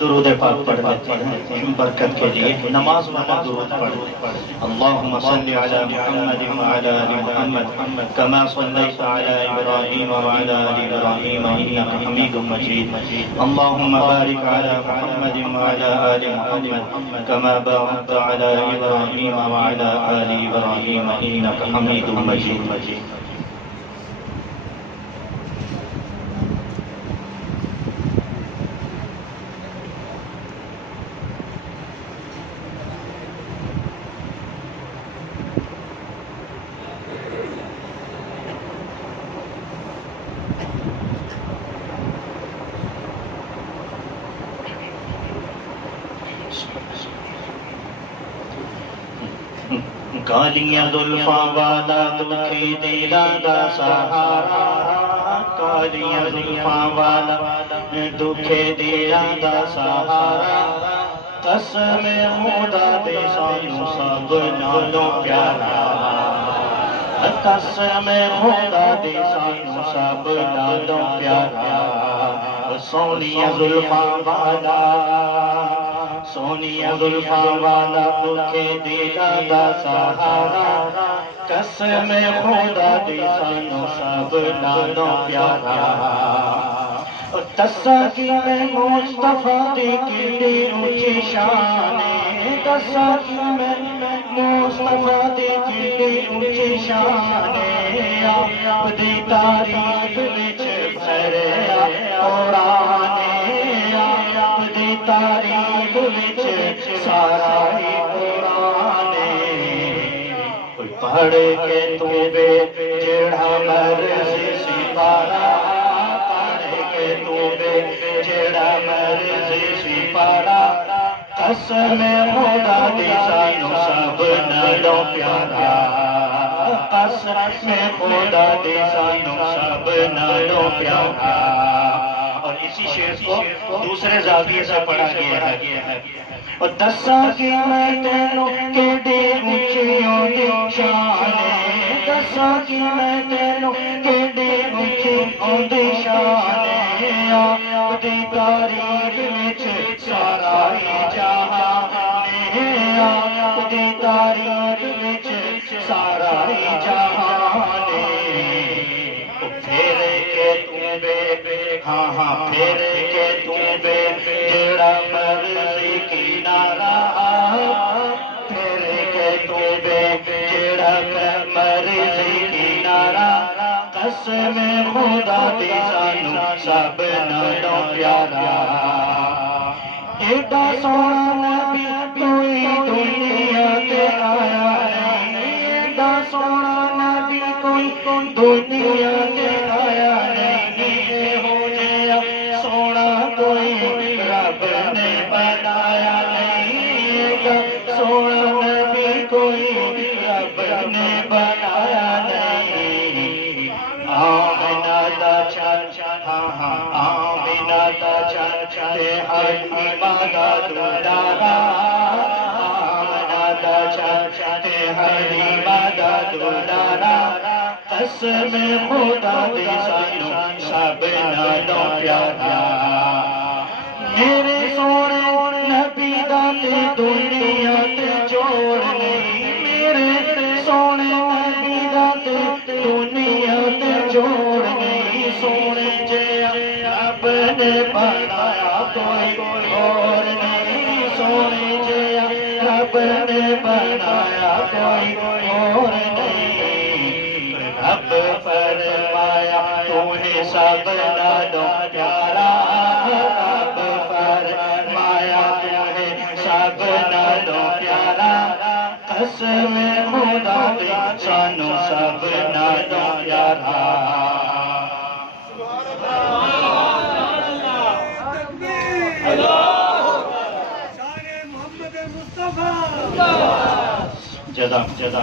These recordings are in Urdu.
درود پاک پڑھ لیتے ہیں برکت کے لیے، نماز والا درود پڑھ۔ اللہم صلی علی محمد وعلی آل محمد کما صلیت علی ابراہیم وعلی آل ابراہیم انک حمید مجید۔ اللہم بارک علی محمد وعلی آل محمد کما بارکت علی ابراہیم وعلی آل ابراہیم انک حمید مجید۔ کالیاں زلفاں والا دکھی دلاں دا سہارا، کالیاں زلفاں والا دکھی دلاں دا سہارا، قسم خدا دے سانو سب نالوں پیارا، قسم خدا دے سانو سب نالوں پیارا، سونیاں زلفاں والا، سونیاں زلفاں والا دکھے دلاں دا سہارا، قسم خدا دی سانو سب نالوں پیارا، دساں کیویں مصطفیٰ دی کیڑی اونچی شان ہے، دساں کیویں مصطفیٰ دی کیڑی اونچی شان ہے، آپ دی تعریف وچ بھریا قرآن ہے، آپ دی تعریف وچ سارا ہی قرآن ہے، کوئی پڑھ کے تو بے جڑا مرضی سپارا، پڑھ کے تو بے جڑا مرضی سپارا، قسم خدا دی سانو سب نالوں پیارا، قسم خدا دی سانو سب نالوں پیارا۔ اور اسی شعر کو دوسرے زاویے سے پڑھا گیا ہے، اور دساں کی میں تینوں کیڑی اونچیوں دی شان ہے، دساں کی میں تینوں کیڑی اونچیوں دی شان ہے، آپ دی تعریف وچ سارا ہی جہان ہے، آپ دی تعریف وچ سارا ہی جہان ہے، پھر کے تو بے، ہاں ہاں پھر کے تو بے جڑا مرضی کنارا، پھر کے تو بے جڑا مرضی کنارا، قسم خدا دی سانو سب نالوں پیارا، ایڈا سونا نبی کوئی دنیا تے آیا نہیں، ایڈا سونا نبی کوئی دنیا تے آیا نہیں، ہو جیا سونا کوئی رب نے بنایا نہیں، ایڈا سونا نبی کوئی رب نے بنایا نہیں، آمنہ دا چن، ہاں ہاں آمنہ دا چن تے حلیمہ دا دلارا، آمنہ دا چن تے حلیمہ دا دلارا، قسم خدا دی سانو سب نالوں پیارا، میرے سونے نبی دا تے دنیا تے جوڑ نہیں، میرے سونے نبی دا تے دنیا تے جوڑ نہیں، سونے جیا رب نے بنایا کوئی اور نہیں، سونے جیا رب نے بنایا کوئی اور نہیں، رب فرمایا تو ہے سب نالوں پیارا، رب فرمایا تو ہے سب نالوں پیارا، قسم خدا دی سانو سب نالوں پیارا۔ جدا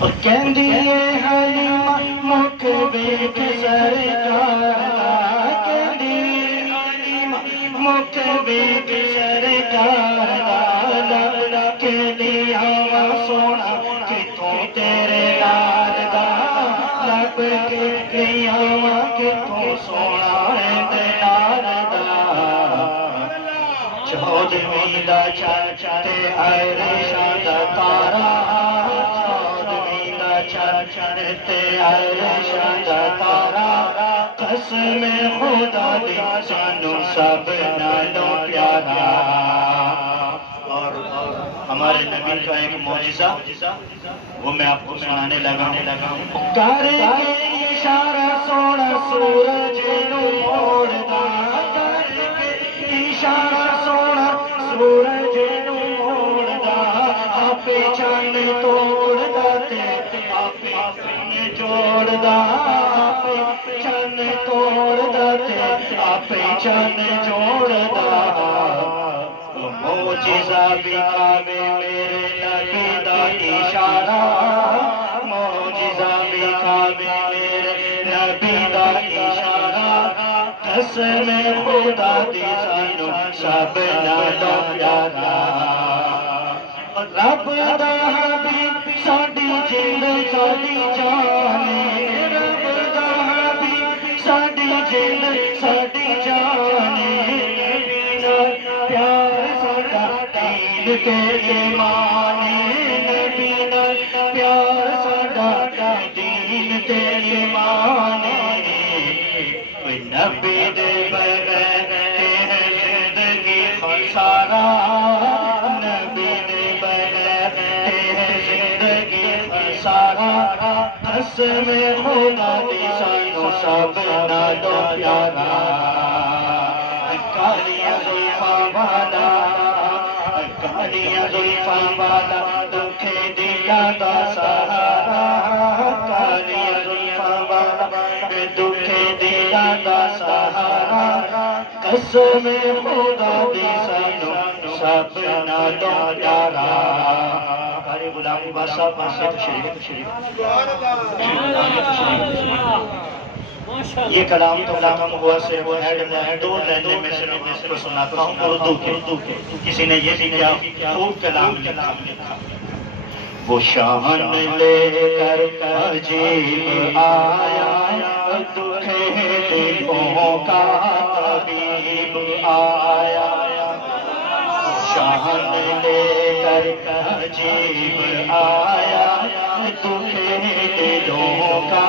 اور کہندی ہے حلیمہ مکھ ویکھ سرکار، کہندی حلیمہ مکھ ویکھ سرکار، لب کے لیا سونا کتوں تیرے لال دا، لب کے لیا کتوں سونا ہے لال دا، چودھویں دا چاچے عرشاں دا تارا چودھویں دا چاچے عرشاں دا تارا قسم خدا دی سانو سب نالوں پیارا اور ہمارے نبی کا ایک معجزہ وہ میں آپ کو سنانے لگا کر کے اشارہ سونا سورج نو موڑدا کر کے اشارہ سونا سورج نو موڑدا آپ چاند توڑدا تے آپ چاند جوڑدا آپ چاند توڑدا تے آپ چاند جوڑدا معجزہ دکھاوے میرے نبی دا اشارہ معجزہ دکھاوے میرے نبی دا اشارہ قسم خدا دی سانو سب نالوں پیارا رب دا حبیب ساڈی جند ساڈی جان رب دا حبیب ساڈی جند ساڈی جان پیار ساڈا دین تے ایمان نبی نال پیار ساڈا دین تے ایمان نبی دے بغیر ہے زندگی خسارہ نبی دے بغیر ہے زندگی خسارہ قسم خدا دی سانو سب نالوں پیارا کالیاں زلفاں والا کالیاں زلفاں والا دکھے دیا دا سہارا کالیاں زلفاں والا دکھے دیا دا سہارا قسم خدا دی سانو سب نالوں پیارا قاری غلام عباس صاحب آئیے تشریف یہ کلام تو ختم ہوا صرف ہیڈ دو لہجے میں صرف میں کو سناتا ہوں اردو کے کسی نے یہ بھی کیا خوب کلام لکھا وہ شان لے کر عجیب آیا دکھ دلوں کا طبیب آیا شان لے کر عجیب آیا دکھ دلوں کا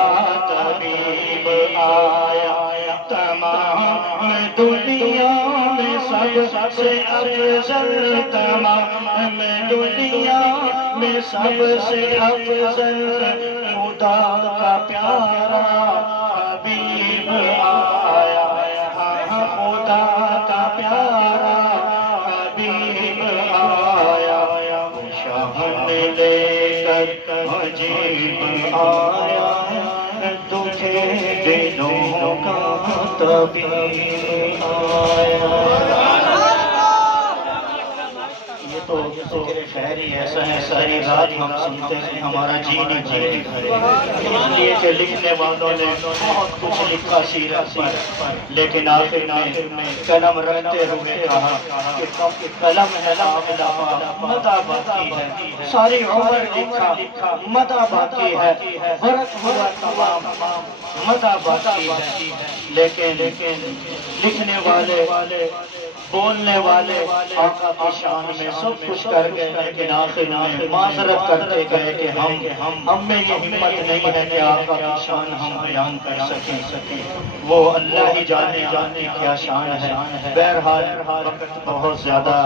طبیب آیا تمام دنیا میں سب سے افضل تمام دنیا میں سب سے افضل خدا کا پیارا حبیب آیا خدا کا پیارا حبیب آیا شان لے کر عجیب آیا تجھے دلوں کا طبیب آیا یہ تو ذکر خیر ہی ایسا ہے ساری رات ہم سنتے ہیں ہمارا جی نہیں بھرے اس لیے کہ لکھنے والوں نے بہت کچھ لکھا سیرت پر لیکن آخر میں قلم رکھتے ہوئے کہا کہ قلم ہے لا مدہ باقی ہے ساری عمر لکھا مدہ باقی ہے ورق ہوا تمام مدہ باقی ہے لیکن لکھنے والے بولنے والے آقا کی شان میں سب کچھ کر گئے لیکن آخر میں معذرت کرتے گئے کہ ہم میں یہ ہمت نہیں ہے کہ آقا کی شان ہم بیان کر سکیں وہ اللہ ہی جانے کیا شان ہے بہرحال وقت بہت زیادہ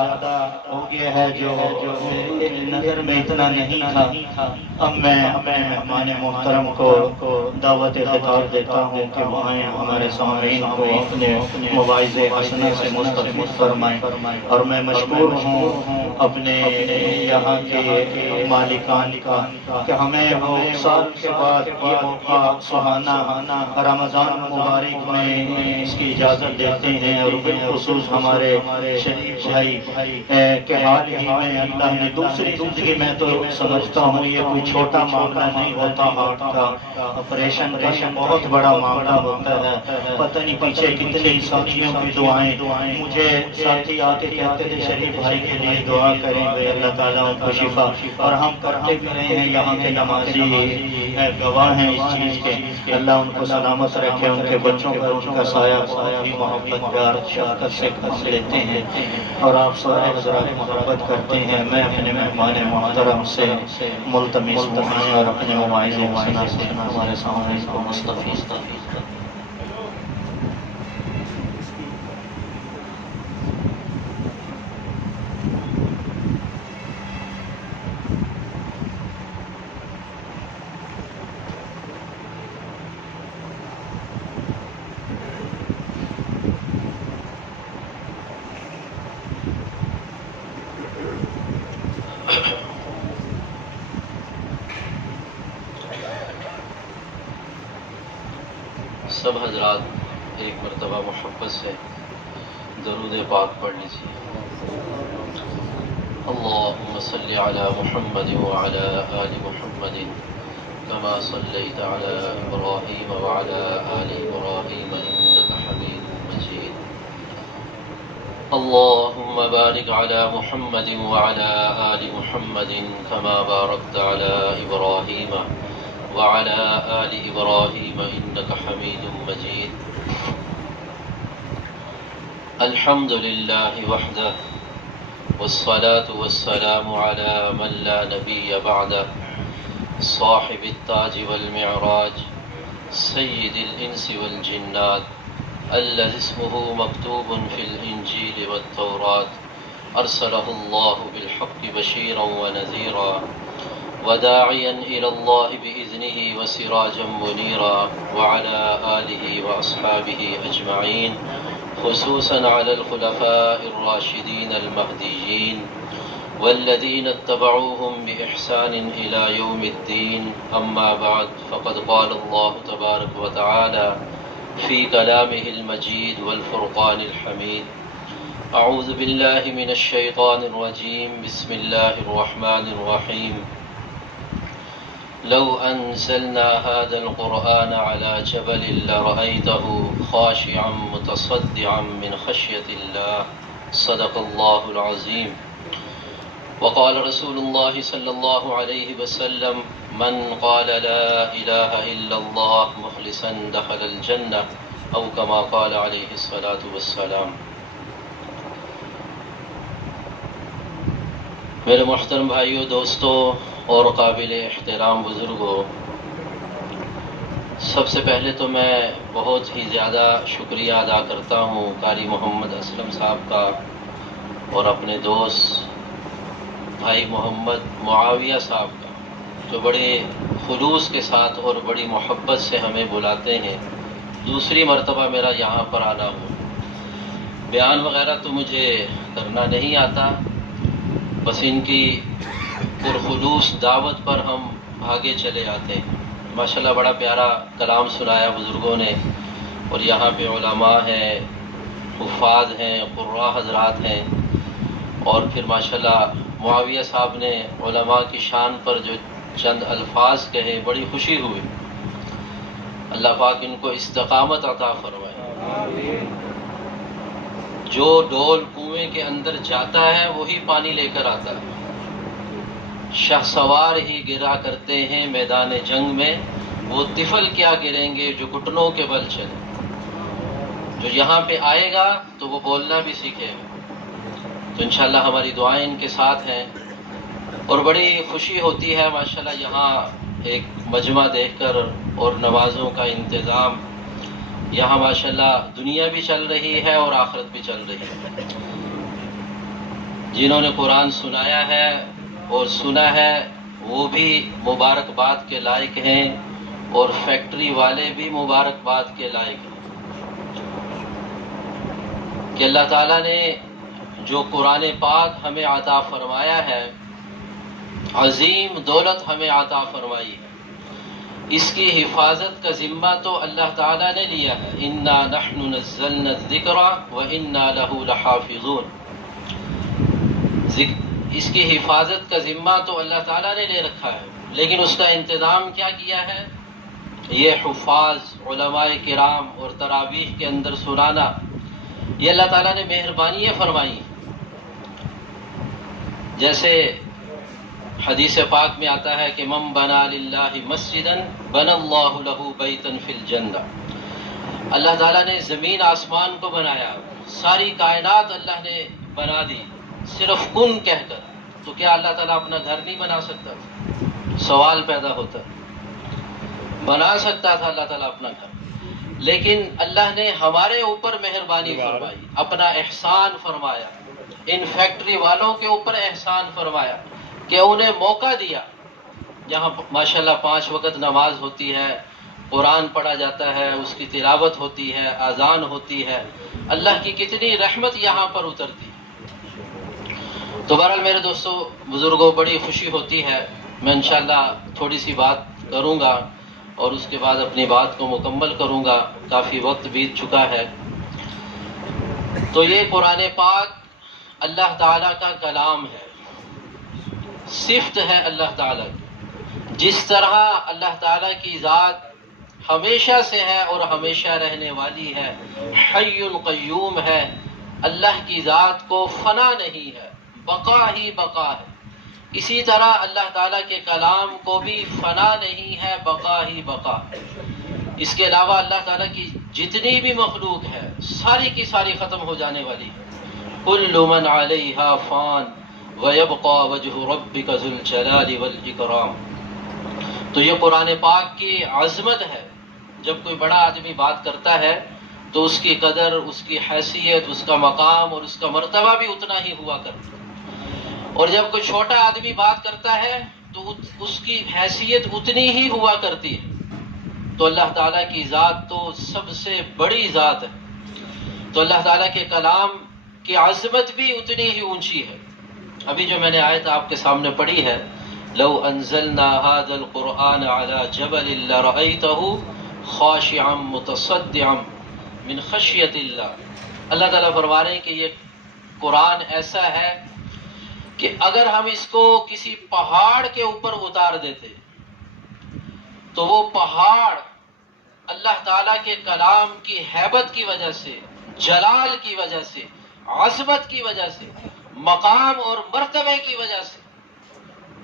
ہو گیا ہے جو میری نظر میں اتنا نہیں تھا اب میں مہمان محترم کو دعوت خطاب دیتا ہوں کہ وہ آئیں ہمارے سامعین کو اپنے مواعظ حسنہ سے مستفید فرمائیں اور میں مشکور ہوں اپنے یہاں کے مالکان کا کہ ہمیں وہ سال کے بعد یہ موقع سہانا رمضان مبارک میں اس کی اجازت دیتے ہیں اور بالخصوص ہمارے شریف بھائی کے حال ہی میں اللہ نے دوسری زندگی میں تو سمجھتا ہوں یہ کوئی چھوٹا معاملہ نہیں ہوتا ہارٹ کا آپریشن بہت بڑا معاملہ ہوتا ہے پتہ نہیں پیچھے کتنے ساتھیوں کی دعائیں مجھے ساتھی آ کے کہتے تھے شریف بھائی کے لیے دعا کریں گے، اللہ تعالیٰ ان کو شفا، اور ہم کرتے بھی رہے ہیں، یہاں کے نمازی گواہ ہیں اس چیز کے، اللہ ان کو سلامت رکھے، ان کے بچوں پر ان کا سایہ بہت ہی محبت پیار شفقت سے ہم لیتے ہیں، اور آپ سارے حضرات محبت کرتے ہیں۔ میں اپنے مہمان محترم سے ملتمس ہوں اور اپنے مواعظ حسنہ سے ہمارے سامنے اس کو مستفیض سب حضرات ایک مرتبہ محبت سے درود پاک پڑھ لیجیے۔ اللہم صلی علی محمد وعلی آل محمد کما صلیت علی ابراہیم وعلی آل ابراہیم انک حمید مجید۔ اللہم بارک علی محمد وعلی آل محمد کما بارکت علی ابراہیم وعلى آل إبراهيم إنك حميد مجيد۔ الحمد لله وحده والصلاة والسلام على من لا نبي بعده، صاحب التاج والمعراج، سيد الإنس والجنات، الذي اسمه مكتوب في الإنجيل والتوراة، أرسله الله بالحق بشيرا ونذيرا وداعيا إلى الله بإذنه وسراجا منيرا، وعلى آله وأصحابه أجمعين، خصوصا على الخلفاء الراشدين المهديين والذين اتبعوهم بإحسان إلى يوم الدين، أما بعد، فقد قال الله تبارك وتعالى في كلامه المجيد والفرقان الحميد: أعوذ بالله من الشيطان الرجيم، بسم الله الرحمن الرحيم. لو أنزلنا هذا القرآن على جبل لرأيته خاشعا متصدعا من خشية الله، صدق الله العظيم. وقال رسول الله صلى الله عليه وسلم: من قال لا إله إلا الله مخلصا دخل الجنة، أو كما قال عليه الصلاة والسلام۔ میرے محترم بھائیوں، دوستوں اور قابل احترام بزرگوں، سب سے پہلے تو میں بہت ہی زیادہ شکریہ ادا کرتا ہوں قاری محمد اسلم صاحب کا اور اپنے دوست بھائی محمد معاویہ صاحب کا، جو بڑے خلوص کے ساتھ اور بڑی محبت سے ہمیں بلاتے ہیں۔ دوسری مرتبہ میرا یہاں پر آنا ہو، بیان وغیرہ تو مجھے کرنا نہیں آتا، بس ان کی پرخلوص دعوت پر ہم آگے چلے آتے ہیں۔ ماشاءاللہ بڑا پیارا کلام سنایا بزرگوں نے، اور یہاں پہ علماء ہیں، حفاظ ہیں، قراء حضرات ہیں، اور پھر ماشاءاللہ معاویہ صاحب نے علماء کی شان پر جو چند الفاظ کہے، بڑی خوشی ہوئی۔ اللہ پاک ان کو استقامت عطا فرمائے۔ جو ڈول کنویں کے اندر جاتا ہے وہی پانی لے کر آتا ہے۔ شاہ سوار ہی گرا کرتے ہیں میدان جنگ میں، وہ طفل کیا گریں گے جو گھٹنوں کے بل چلے۔ جو یہاں پہ آئے گا تو وہ بولنا بھی سیکھے گا۔ تو انشاءاللہ ہماری دعائیں ان کے ساتھ ہیں، اور بڑی خوشی ہوتی ہے ماشاءاللہ یہاں ایک مجمع دیکھ کر، اور نمازوں کا انتظام یہاں ماشاءاللہ دنیا بھی چل رہی ہے اور آخرت بھی چل رہی ہے۔ جنہوں نے قرآن سنایا ہے اور سنا ہے وہ بھی مبارکباد کے لائق ہیں، اور فیکٹری والے بھی مبارکباد کے لائق ہیں کہ اللہ تعالیٰ نے جو قرآن پاک ہمیں عطا فرمایا ہے، عظیم دولت ہمیں عطا فرمائی ہے، اس کی حفاظت کا ذمہ تو اللہ تعالیٰ نے لیا ہے۔ اِنَّا نَحْنُ نَزَّلْنَا الذِّكْرَ وَإِنَّا لَهُ لَحَافِظُونَ۔ اس کی حفاظت کا ذمہ تو اللہ تعالیٰ نے لے رکھا ہے، لیکن اس کا انتظام کیا کیا ہے؟ یہ حفاظ علماء کرام اور تراویح کے اندر سنانا، یہ اللہ تعالیٰ نے مہربانیاں فرمائی. جیسے حدیث پاک میں آتا ہے کہ من بنا للہ مسجدا بنى اللہ لہ بیتا فی الجنہ. اللہ تعالیٰ نے زمین آسمان کو بنایا، ساری کائنات اللہ نے بنا دی صرف کن کہہ کر. تو کیا اللہ تعالیٰ اپنا گھر نہیں بنا سکتا؟ سوال پیدا ہوتا. بنا سکتا تھا اللہ تعالیٰ اپنا گھر، لیکن اللہ نے ہمارے اوپر مہربانی فرمائی، اپنا احسان فرمایا. ان فیکٹری والوں کے اوپر احسان فرمایا کہ انہیں موقع دیا جہاں ماشاءاللہ 5 وقت نماز ہوتی ہے، قرآن پڑھا جاتا ہے، اس کی تلاوت ہوتی ہے، اذان ہوتی ہے. اللہ کی کتنی رحمت یہاں پر اترتی. تو بہرحال میرے دوستو بزرگوں، بڑی خوشی ہوتی ہے. میں انشاءاللہ تھوڑی سی بات کروں گا اور اس کے بعد اپنی بات کو مکمل کروں گا، کافی وقت بیت چکا ہے. تو یہ قرآن پاک اللہ تعالیٰ کا کلام ہے، صفت ہے اللہ تعالیٰ کی. جس طرح اللہ تعالیٰ کی ذات ہمیشہ سے ہے اور ہمیشہ رہنے والی ہے، حی قیوم ہے، اللہ کی ذات کو فنا نہیں ہے، بقا ہی بقا ہے. اسی طرح اللہ تعالیٰ کے کلام کو بھی فنا نہیں ہے، بقا ہی بقا ہے. اس کے علاوہ اللہ تعالیٰ کی جتنی بھی مخلوق ہے ساری کی ساری ختم ہو جانے والی ہے. کل من علیہا فان ویبقى وجہ ربک ذو الجلال والاکرام. تو یہ قرآن پاک کی عظمت ہے. جب کوئی بڑا آدمی بات کرتا ہے تو اس کی قدر، اس کی حیثیت، اس کا مقام اور اس کا مرتبہ بھی اتنا ہی ہوا کرتا ہے. اور جب کوئی چھوٹا آدمی بات کرتا ہے تو اس کی حیثیت اتنی ہی ہوا کرتی ہے. تو اللہ تعالیٰ کی ذات تو سب سے بڑی ذات ہے. تو اللہ تعالیٰ کے کلام کی عظمت بھی اتنی ہی اونچی ہے. ابھی جو میں نے آیت آپ کے سامنے پڑھی ہے، لو انزلنا هذا القرآن على جبل لرأيته خاشعا متصدعا من خشیت اللہ. اللہ تعالیٰ فرما رہے ہیں کہ یہ قرآن ایسا ہے کہ اگر ہم اس کو کسی پہاڑ کے اوپر اتار دیتے تو وہ پہاڑ اللہ تعالیٰ کے کلام کی ہیبت کی وجہ سے، جلال کی وجہ سے، عظمت کی وجہ سے، مقام اور مرتبے کی وجہ سے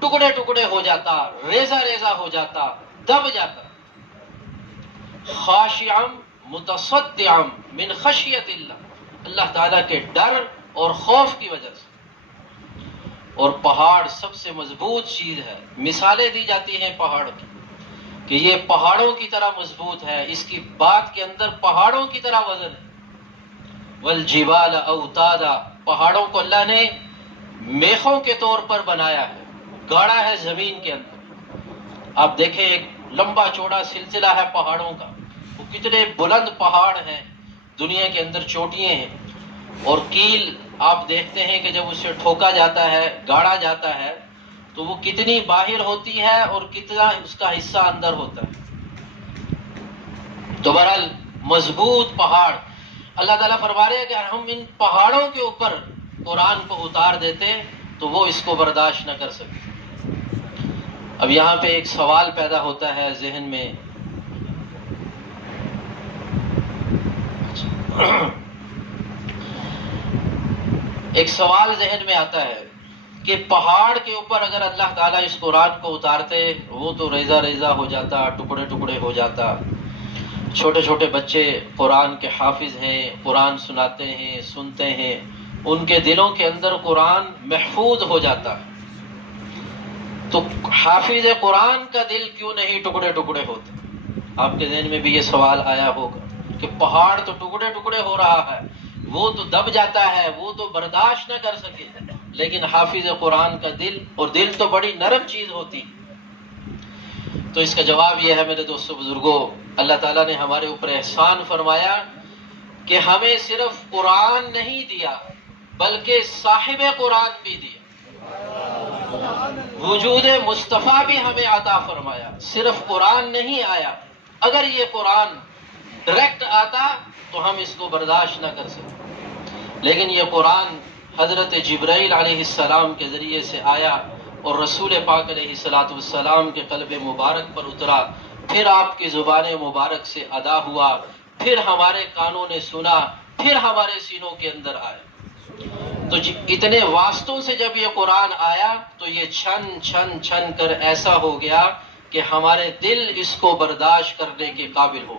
ٹکڑے ٹکڑے ہو جاتا، ریزہ ریزہ ہو جاتا، دب جاتا. خاشعا متصدعا من خشیت اللہ، اللہ تعالیٰ کے ڈر اور خوف کی وجہ سے. اور پہاڑ سب سے مضبوط چیز ہے. مثالیں دی جاتی ہیں پہاڑ کی کہ یہ پہاڑوں کی طرح مضبوط ہے، اس کی بات کے اندر پہاڑوں کی طرح وزن ہے. والجبال اوتادا، پہاڑوں کو اللہ نے میخوں کے طور پر بنایا ہے، گاڑا ہے زمین کے اندر. آپ دیکھیں ایک لمبا چوڑا سلسلہ ہے پہاڑوں کا، وہ کتنے بلند پہاڑ ہیں، دنیا کے اندر چوٹیاں ہیں. اور کیل آپ دیکھتے ہیں کہ جب اسے ٹھوکا جاتا ہے، گاڑا جاتا ہے تو وہ کتنی باہر ہوتی ہے اور کتنا اس کا حصہ اندر ہوتا ہے. تو بہرحال مضبوط پہاڑ. اللہ تعالیٰ فرما رہے ہیں کہ ہم ان پہاڑوں کے اوپر قرآن کو اتار دیتے تو وہ اس کو برداشت نہ کر سکتے. اب یہاں پہ ایک سوال پیدا ہوتا ہے ذہن میں، ایک سوال ذہن میں آتا ہے کہ پہاڑ کے اوپر اگر اللہ تعالیٰ اس قرآن کو اتارتے وہ تو ریزہ ریزہ ہو جاتا، ٹکڑے ٹکڑے ہو جاتا. چھوٹے چھوٹے بچے قرآن کے حافظ ہیں، قرآن سناتے ہیں، سنتے ہیں، ان کے دلوں کے اندر قرآن محفوظ ہو جاتا. تو حافظ قرآن کا دل کیوں نہیں ٹکڑے ٹکڑے ہوتے؟ آپ کے ذہن میں بھی یہ سوال آیا ہوگا کہ پہاڑ تو ٹکڑے ٹکڑے ہو رہا ہے، وہ تو دب جاتا ہے، وہ تو برداشت نہ کر سکے، لیکن حافظ قرآن کا دل، اور دل تو بڑی نرم چیز ہوتی. تو اس کا جواب یہ ہے میرے دوستو بزرگوں، اللہ تعالیٰ نے ہمارے اوپر احسان فرمایا کہ ہمیں صرف قرآن نہیں دیا بلکہ صاحب قرآن بھی دیا. وجود مصطفیٰ بھی ہمیں عطا فرمایا. صرف قرآن نہیں آیا، اگر یہ قرآن ڈائریکٹ آتا تو ہم اس کو برداشت نہ کر سکتے، لیکن یہ قرآن حضرت جبرائیل علیہ السلام کے ذریعے سے آیا اور رسول پاک علیہ السلام کے قلب مبارک پر اترا، پھر آپ کی زبان مبارک سے ادا ہوا، پھر ہمارے کانوں نے سنا، پھر ہمارے سینوں کے اندر آئے۔ تو اتنے واسطوں سے جب یہ قرآن آیا تو یہ چھن چھن چھن کر ایسا ہو گیا کہ ہمارے دل اس کو برداشت کرنے کے قابل ہو۔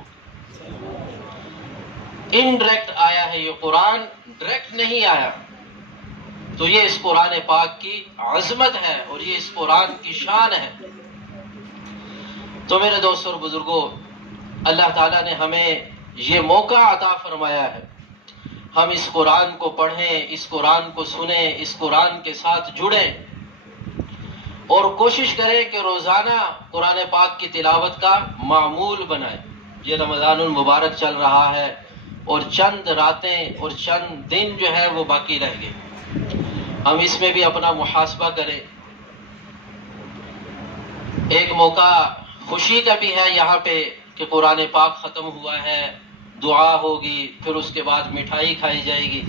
انڈائریکٹ آیا ہے یہ قرآن، ڈائریکٹ نہیں آیا۔ تو یہ اس قرآن پاک کی عظمت ہے اور یہ اس قرآن کی شان ہے۔ تو میرے دوستوں اور بزرگوں، اللہ تعالیٰ نے ہمیں یہ موقع عطا فرمایا ہے، ہم اس قرآن کو پڑھیں، اس قرآن کو سنیں، اس قرآن کے ساتھ جڑیں اور کوشش کریں کہ روزانہ قرآن پاک کی تلاوت کا معمول بنائیں۔ یہ رمضان المبارک چل رہا ہے اور چند راتیں اور چند دن جو ہے وہ باقی رہ گئے، ہم اس میں بھی اپنا محاسبہ کریں۔ ایک موقع خوشی کا بھی ہے یہاں پہ کہ قرآن پاک ختم ہوا ہے، دعا ہوگی، پھر اس کے بعد مٹھائی کھائی جائے گی،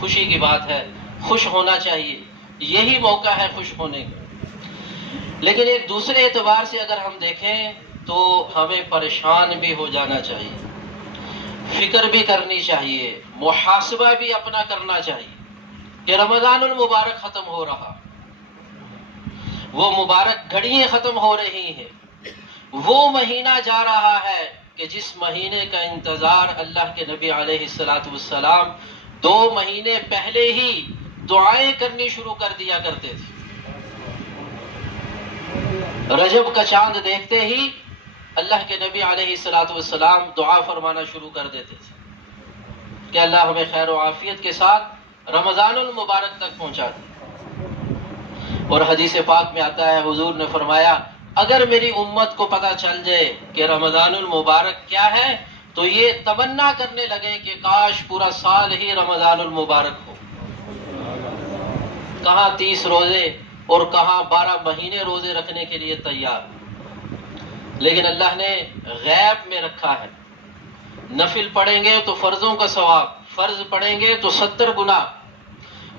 خوشی کی بات ہے، خوش ہونا چاہیے، یہی موقع ہے خوش ہونے کا۔ لیکن ایک دوسرے اعتبار سے اگر ہم دیکھیں تو ہمیں پریشان بھی ہو جانا چاہیے، فکر بھی کرنی چاہیے، محاسبہ بھی اپنا کرنا چاہیے کہ رمضان المبارک ختم ہو رہا، وہ مبارک گھڑیاں ختم ہو رہی ہیں، وہ مہینہ جا رہا ہے کہ جس مہینے کا انتظار اللہ کے نبی علیہ السلام 2 مہینے پہلے ہی دعائیں کرنی شروع کر دیا کرتے تھے۔ رجب کا چاند دیکھتے ہی اللہ کے نبی علیہ السلام دعا فرمانا شروع کر دیتے تھے کہ اللہ ہمیں خیر و عافیت کے ساتھ رمضان المبارک تک پہنچا دے۔ اور حدیث پاک میں آتا ہے، حضور نے فرمایا اگر میری امت کو پتہ چل جائے کہ رمضان المبارک کیا ہے تو یہ تمنا کرنے لگے کہ کاش پورا سال ہی رمضان المبارک ہو۔ کہاں 30 روزے اور کہاں 12 مہینے روزے رکھنے کے لیے تیار، لیکن اللہ نے غیب میں رکھا ہے۔ نفل پڑھیں گے تو فرضوں کا ثواب، فرض پڑھیں گے تو 70 گنا،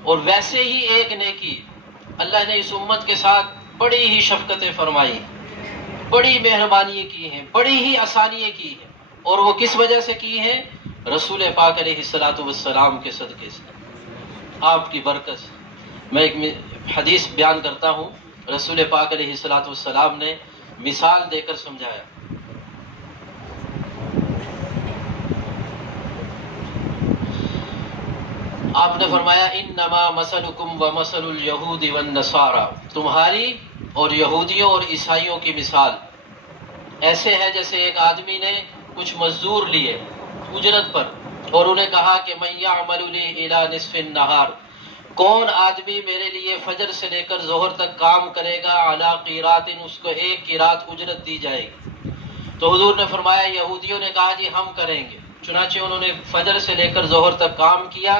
اور ویسے ہی ایک نیکی۔ اللہ نے اس امت کے ساتھ بڑی ہی شفقتیں فرمائی، بڑی مہربانی کی ہیں، بڑی ہی آسانیاں کی ہیں، اور وہ کس وجہ سے کی ہیں؟ رسول پاک علیہ السلام کے صدقے سے، آپ کی برکت سے۔ میں ایک حدیث بیان کرتا ہوں، رسول پاک علیہ السلام نے مثال دے کر سمجھایا۔ آپ نے فرمایا انما مثلکم ومثل الیہود والنصارى، تمہاری اور یہودیوں اور عیسائیوں کی مثال ایسے ہے جیسے ایک آدمی نے کچھ مزدور لیے اجرت پر اور انہیں کہا کہ من یعمل لی الی نصف النہار، کون آدمی میرے لیے فجر سے لے کر ظہر تک کام کرے گا، علی قیرات، اس کو 1 قیرات اجرت دی جائے گی۔ تو حضور نے فرمایا یہودیوں نے کہا جی ہم کریں گے، چنانچہ انہوں نے فجر سے لے کر ظہر تک کام کیا،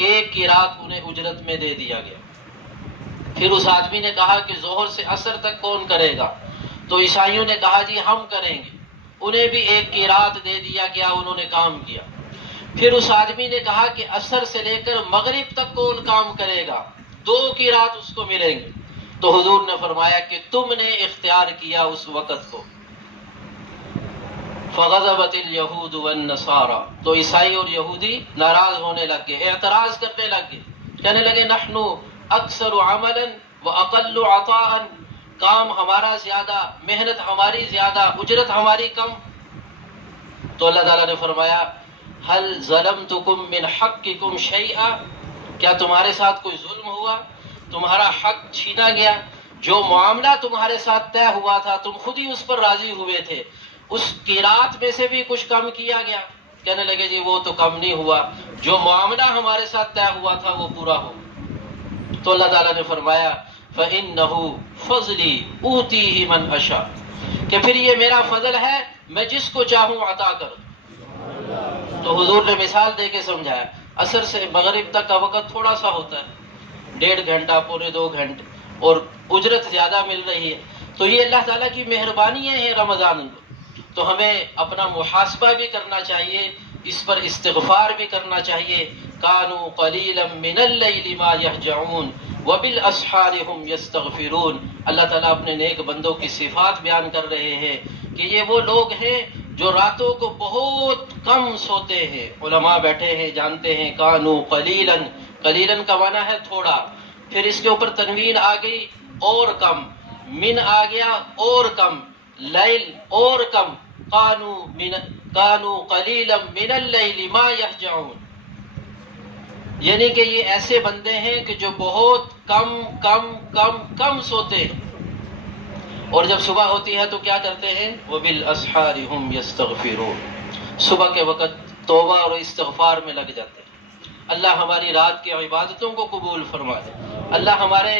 1 قیرات انہیں اجرت میں دے دیا گیا۔ پھر اس آدمی نے کہا کہ ظہر سے عصر تک کون کرے گا؟ تو عیسائیوں نے کہا جی ہم کریں گے، انہیں بھی 1 قیرات دے دیا گیا، انہوں نے کام کیا۔ پھر اس آدمی نے کہا کہ عصر سے لے کر مغرب تک کون کام کرے گا؟ 2 قیرات اس کو ملیں گے۔ تو حضور نے فرمایا کہ تم نے اختیار کیا اس وقت کو۔ فغضبت الیہود والنصارى، تو عیسائی اور یہودی ناراض ہونے لگ گئے، اعتراض کرنے لگ گئے، کہنے لگے نحن اکثر عملا واقل عطاء، کام ہمارا زیادہ، محنت ہماری زیادہ، اجرت ہماری کم۔ تو اللہ تعالیٰ نے فرمایا هل ظلمتکم من حقکم شیئا، کیا تمہارے ساتھ کوئی ظلم ہوا؟ تمہارا حق چھینا گیا؟ جو معاملہ تمہارے ساتھ طے ہوا تھا تم خود ہی اس پر راضی ہوئے تھے، اس قیرات میں سے بھی کچھ کم کیا گیا؟ کہنے لگے جی وہ تو کم نہیں ہوا، جو معاملہ ہمارے ساتھ طے ہوا تھا وہ پورا ہو۔ تو اللہ تعالیٰ نے فرمایا فَإِنَّهُ فَضْلِي أُوتِيهِ مَنْ أَشَاءُ، کہ پھر یہ میرا فضل ہے، میں جس کو چاہوں عطا کروں۔ تو حضور نے مثال دے کے سمجھایا، عصر سے مغرب تک کا وقت تھوڑا سا ہوتا ہے، 1.5 گھنٹہ، 2.25 گھنٹے، اور اجرت زیادہ مل رہی ہے۔ تو یہ اللہ تعالیٰ کی مہربانیاں ہیں رمضان میں۔ تو ہمیں اپنا محاسبہ بھی کرنا چاہیے، اس پر استغفار بھی کرنا چاہیے۔ کانوا قلیلا من اللیل ما یہجعون وبالاسحار هم یستغفرون، اللہ تعالیٰ اپنے نیک بندوں کی صفات بیان کر رہے ہیں کہ یہ وہ لوگ ہیں جو راتوں کو بہت کم سوتے ہیں، علماء بیٹھے ہیں جانتے ہیں، کانو قلیلاً، قلیلاً کا معنی ہے تھوڑا، پھر اس کے اوپر تنوین آ گئی اور کم، من آ گیا اور کم، لیل اور کم، کانو قلیلا من اللیل ما یہجعون، یعنی کہ یہ ایسے بندے ہیں کہ جو بہت کم کم کم کم سوتے ہیں، اور جب صبح ہوتی ہے تو کیا کرتے ہیں؟ وَبِالْأَسْحَارِ هُمْ يَسْتَغْفِرُونَ، صبح کے وقت توبہ اور استغفار میں لگ جاتے ہیں۔ اللہ ہماری رات کی عبادتوں کو قبول فرما لے، اللہ ہمارے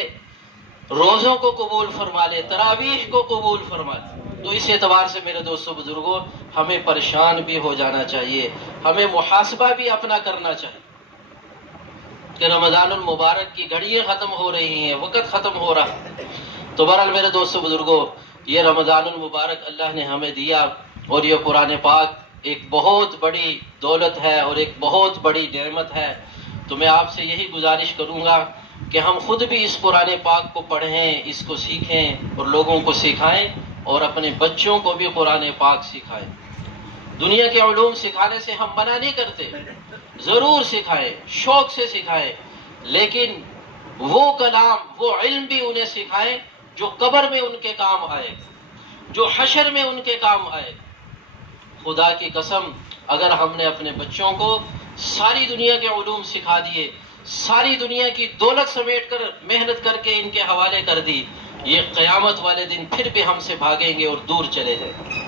روزوں کو قبول فرما لے، تراویح کو قبول فرما لے۔ تو اس اعتبار سے میرے دوستوں بزرگوں، ہمیں پریشان بھی ہو جانا چاہیے، ہمیں محاسبہ بھی اپنا کرنا چاہیے کہ رمضان المبارک کی گھڑیاں ختم ہو رہی ہیں، وقت ختم ہو رہا ہے۔ تو بہرحال میرے دوستوں بزرگوں، یہ رمضان المبارک اللہ نے ہمیں دیا، اور یہ قرآن پاک ایک بہت بڑی دولت ہے اور ایک بہت بڑی نعمت ہے۔ تو میں آپ سے یہی گزارش کروں گا کہ ہم خود بھی اس قرآن پاک کو پڑھیں، اس کو سیکھیں اور لوگوں کو سکھائیں، اور اپنے بچوں کو بھی قرآن پاک سکھائیں۔ دنیا کے علوم سکھانے سے ہم منع نہیں کرتے، ضرور سکھائیں، شوق سے سکھائیں، لیکن وہ کلام، وہ علم بھی انہیں سکھائیں جو قبر میں ان کے کام آئے، جو حشر میں ان کے کام آئے۔ خدا کی قسم، اگر ہم نے اپنے بچوں کو ساری دنیا کے علوم سکھا دیے، ساری دنیا کی دولت سمیٹ کر محنت کر کے ان کے حوالے کر دی، یہ قیامت والے دن پھر بھی ہم سے بھاگیں گے اور دور چلے جائیں گے۔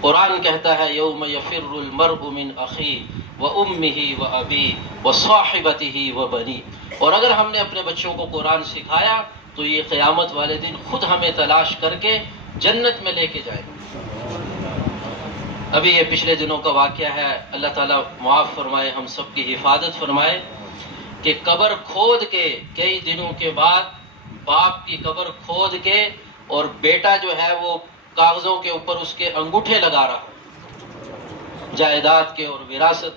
قرآن کہتا ہے یوم یفر المرء من اخیہ وامہ وابیہ وصاحبتہ وبنیہ، اور اگر ہم نے اپنے بچوں کو قرآن سکھایا تو یہ قیامت والے دن خود ہمیں تلاش کر کے جنت میں لے کے جائیں گے۔ ابھی یہ پچھلے دنوں کا واقعہ ہے، اللہ تعالیٰ معاف فرمائے، ہم سب کی حفاظت فرمائے، کہ قبر کھود کے کئی دنوں کے بعد باپ کی قبر کھود کے اور بیٹا جو ہے وہ کاغذوں کے اوپر اس کے انگوٹھے لگا رہا، جائیداد کے اور وراثت۔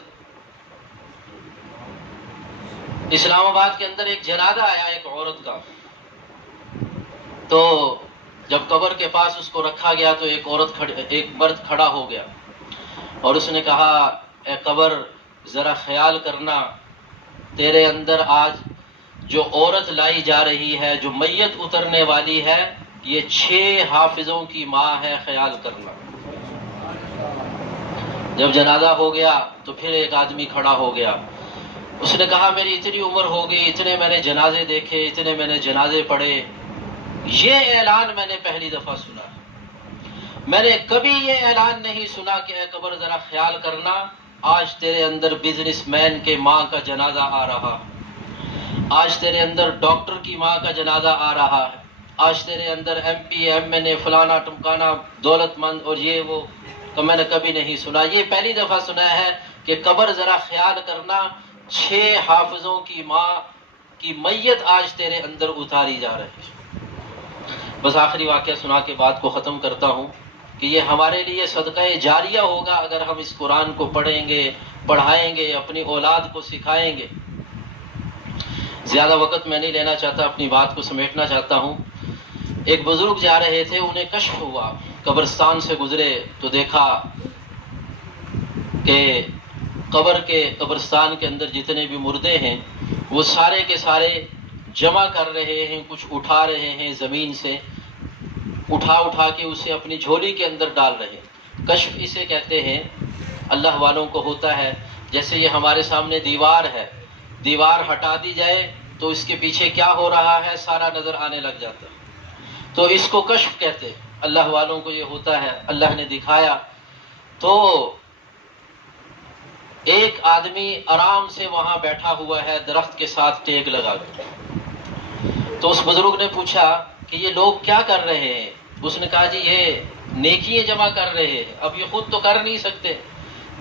اسلام آباد کے اندر ایک جنازہ آیا ایک عورت کا، تو جب قبر کے پاس اس کو رکھا گیا تو ایک مرد کھڑا ہو گیا اور اس نے کہا اے قبر ذرا خیال کرنا، تیرے اندر آج جو عورت لائی جا رہی ہے، جو میت اترنے والی ہے، یہ 6 حافظوں کی ماں ہے، خیال کرنا۔ جب جنازہ ہو گیا تو پھر ایک آدمی کھڑا ہو گیا، اس نے کہا میری اتنی عمر ہو گئی، اتنے میں نے جنازے دیکھے، اتنے میں نے جنازے پڑھے، یہ اعلان میں نے پہلی دفعہ سنا، میں نے کبھی یہ اعلان نہیں سنا کہ اے قبر ذرا خیال کرنا، آج تیرے اندر بزنس مین کے ماں کا جنازہ آ رہا، آج تیرے اندر ڈاکٹر کی ماں کا جنازہ آ رہا ہے، آج تیرے اندر ایم پی ایم این اے فلانا ٹمکانا دولت مند اور یہ وہ، تو میں نے کبھی نہیں سنا، یہ پہلی دفعہ سنا ہے کہ قبر ذرا خیال کرنا، 6 حافظوں کی ماں کی میت آج تیرے اندر اتاری جا رہی ہے۔ بس آخری واقعہ سنا کے بات کو ختم کرتا ہوں کہ یہ ہمارے لیے صدقہ جاریہ ہوگا اگر ہم اس قرآن کو پڑھیں گے، پڑھائیں گے، اپنی اولاد کو سکھائیں گے۔ زیادہ وقت میں نہیں لینا چاہتا، اپنی بات کو سمیٹنا چاہتا ہوں۔ ایک بزرگ جا رہے تھے، انہیں کشف ہوا، قبرستان سے گزرے تو دیکھا کہ قبرستان کے اندر جتنے بھی مردے ہیں وہ سارے کے سارے جمع کر رہے ہیں، کچھ اٹھا رہے ہیں، زمین سے اٹھا کے اسے اپنی جھولی کے اندر ڈال رہے ہیں۔ کشف اسے کہتے ہیں، اللہ والوں کو ہوتا ہے، جیسے یہ ہمارے سامنے دیوار ہے، دیوار ہٹا دی جائے تو اس کے پیچھے کیا ہو رہا ہے سارا نظر آنے لگ جاتا ہے، تو اس کو کشف کہتے ہیں۔ اللہ والوں کو یہ ہوتا ہے، اللہ نے دکھایا تو ایک آدمی آرام سے وہاں بیٹھا ہوا ہے، درخت کے ساتھ ٹیک لگا کے۔ تو اس بزرگ نے پوچھا کہ یہ لوگ کیا کر رہے ہیں؟ اس نے کہا جی یہ نیکیاں جمع کر رہے ہیں، اب یہ خود تو کر نہیں سکتے،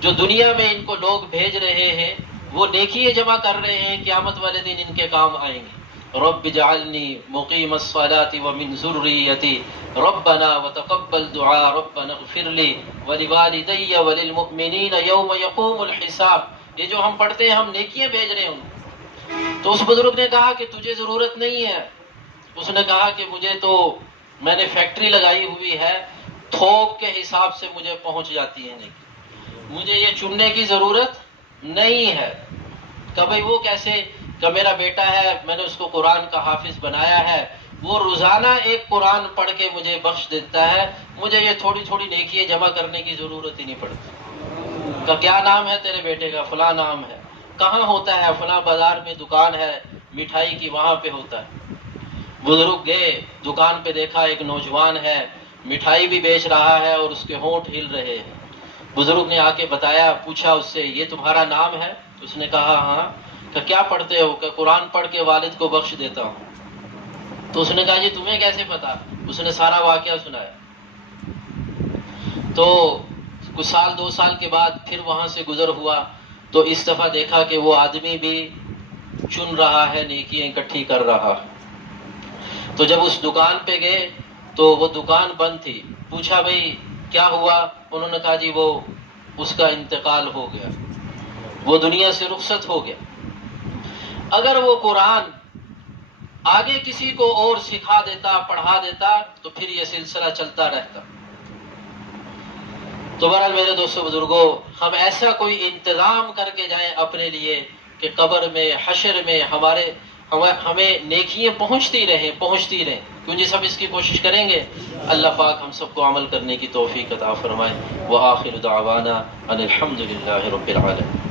جو دنیا میں ان کو لوگ بھیج رہے ہیں وہ نیکیاں جمع کر رہے ہیں، قیامت والے دن ان کے کام آئیں گے۔ رب اجعلنی مقیم الصلاۃ ومن ذریتی ربنا وتقبل دعاء ربنا اغفر لی ولوالدی وللمؤمنین یوم یقوم الحساب، یہ جو ہم پڑھتے ہیں ہم نیکیاں بھیج رہے ہیں۔ تو اس بزرگ نے کہا کہ تجھے ضرورت نہیں ہے، اس نے کہا کہ مجھے تو میں نے فیکٹری لگائی ہوئی ہے، تھوک کے حساب سے مجھے پہنچ جاتی ہے نیکی۔ مجھے یہ چننے کی ضرورت نہیں ہے کہ بھئی وہ کیسے، کہ میرا بیٹا ہے، میں نے اس کو قرآن کا حافظ بنایا ہے، وہ روزانہ ایک قرآن پڑھ کے مجھے بخش دیتا ہے، مجھے یہ تھوڑی تھوڑی نیکیاں جمع کرنے کی ضرورت ہی نہیں پڑتی۔ کہ کیا نام ہے تیرے بیٹے کا؟ فلاں نام ہے۔ کہاں ہوتا ہے؟ فلاں بازار میں دکان ہے مٹھائی کی، وہاں پہ ہوتا ہے۔ بزرگ گئے دکان پہ، دیکھا ایک نوجوان ہے مٹھائی بھی بیچ رہا ہے اور اس کے ہونٹ ہل رہے ہیں۔ بزرگ نے آ کے بتایا، پوچھا اس سے، یہ تمہارا نام ہے؟ اس نے کہا ہاں۔ کہ کیا پڑھتے ہو؟ کہ قرآن پڑھ کے والد کو بخش دیتا ہوں۔ تو اس نے کہا جی تمہیں کیسے پتا؟ اس نے سارا واقعہ سنایا۔ تو کچھ سال 2 سال کے بعد پھر وہاں سے گزر ہوا تو اس دفعہ دیکھا کہ وہ آدمی بھی چن رہا ہے، نیکیاں اکٹھی کر رہا۔ تو جب اس دکان پہ گئے تو وہ دکان بند تھی۔ پوچھا بھئی کیا ہوا؟ انہوں نے کہا جی وہ اس کا انتقال ہو گیا، وہ دنیا سے رخصت ہو گیا۔ اگر وہ قرآن آگے کسی کو اور سکھا دیتا، پڑھا دیتا تو پھر یہ سلسلہ چلتا رہتا۔ تو بہرحال میرے دوستو بزرگوں، ہم ایسا کوئی انتظام کر کے جائیں اپنے لیے کہ قبر میں، حشر میں ہمیں نیکیاں پہنچتی رہیں۔ کیوں جی سب اس کی کوشش کریں گے، اللہ پاک ہم سب کو عمل کرنے کی توفیق عطا فرمائے۔ وآخر دعوانا ان الحمد للہ رب العالمین۔